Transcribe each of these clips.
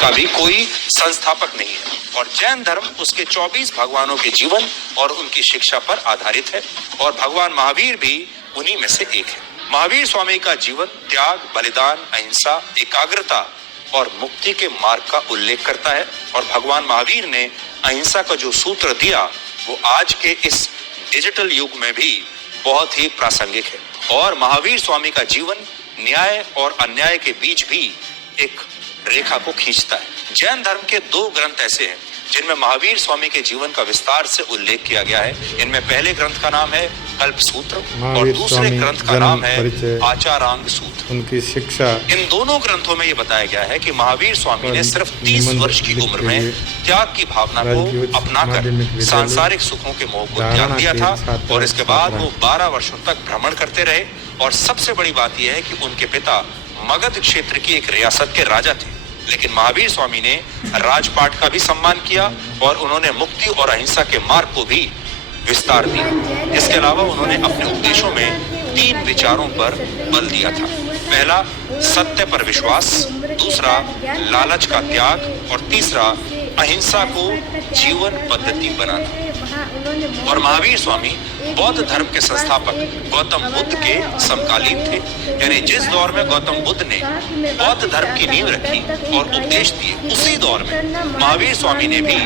का भी कोई संस्थापक नहीं है और जैन धर्म उसके 24 भगवानों के जीवन और उनकी शिक्षा पर आधारित है और भगवान महावीर भी उन्हीं में से एक है। महावीर स्वामी का जीवन त्याग, बलिदान, अहिंसा, एकाग्रता और मुक्ति के मार्ग का उल्लेख करता है और भगवान महावीर ने अहिंसा का जो सूत्र दिया वो आज के इस डिजिटल युग में भी बहुत ही प्रासंगिक है और महावीर स्वामी का जीवन न्याय और अन्याय के बीच भी एक रेखा को खींचता है। जैन धर्म के 2 ग्रंथ ऐसे हैं जिनमें महावीर स्वामी के जीवन का विस्तार से उल्लेख किया गया है। इनमें पहले ग्रंथ का नाम है कल्प सूत्र और दूसरे ग्रंथ का नाम है आचारांग सूत्र। उनकी शिक्षा, इन दोनों ग्रंथों में ये बताया गया है कि महावीर स्वामी ने सिर्फ 30 वर्ष की उम्र में त्याग की भावना को अपनाकर सांसारिक सुखों के मोह को त्याग दिया था और इसके बाद वो 12 वर्षों तक भ्रमण करते रहे और सबसे बड़ी बात यह है कि उनके पिता मगध क्षेत्र की एक रियासत के राजा थे, लेकिन महावीर स्वामी ने राजपाट का भी सम्मान किया और उन्होंने मुक्ति और अहिंसा के मार्ग को भी विस्तार दिया। इसके अलावा उन्होंने अपने उपदेशों में 3 विचारों पर बल दिया था। पहला, सत्य पर विश्वास, दूसरा, लालच का त्याग और तीसरा, अहिंसा को जीवन पद्धति बनाना। और महावीर स्वामी बौद्ध धर्म के संस्थापक गौतम बुद्ध के समकालीन थे, यानी जिस दौर में गौतम बुद्ध ने बौद्ध धर्म की नींव रखी और उपदेश दिए, उसी दौर में महावीर स्वामी ने भी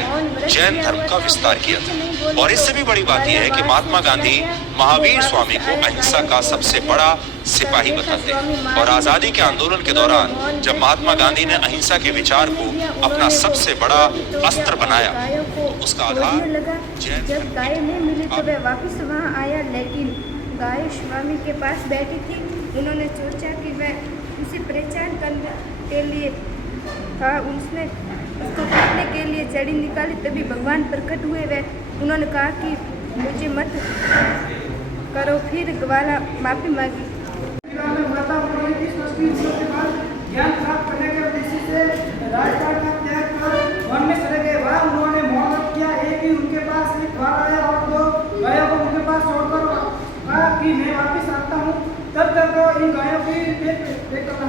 जैन धर्म का विस्तार किया था। और इससे भी बड़ी बात यह है कि महात्मा गांधी महावीर स्वामी को अहिंसा का सबसे बड़ा सिपाही बताते हैं और आजादी के आंदोलन के दौरान जब महात्मा गांधी ने अहिंसा के विचार को अपना सबसे बड़ा अस्त्र बनाया तो उसका आधार जब गाय नहीं मिली तो वह वापस वहाँ आया, लेकिन गाय स्वामी के पास बैठी थी। उन्होंने सोचा कि वह उसे परेशान करने के लिए उसने उसको काटने के लिए छड़ी निकाली, तभी भगवान प्रकट हुए। वह उन्होंने कहा कि मुझे मत करो, फिर ग्वाला माफी मांगी। ज्ञान प्राप्त करने के उद्देश्य से राजपाट का त्याग कर वन में चले गए। वहाँ उन्होंने मोहब्बत किया। एक ही उनके पास एक बार आया और 2 गायों को उनके पास छोड़कर कहा कि मैं वापस आता हूँ, तब तक इन गायों की देख करना।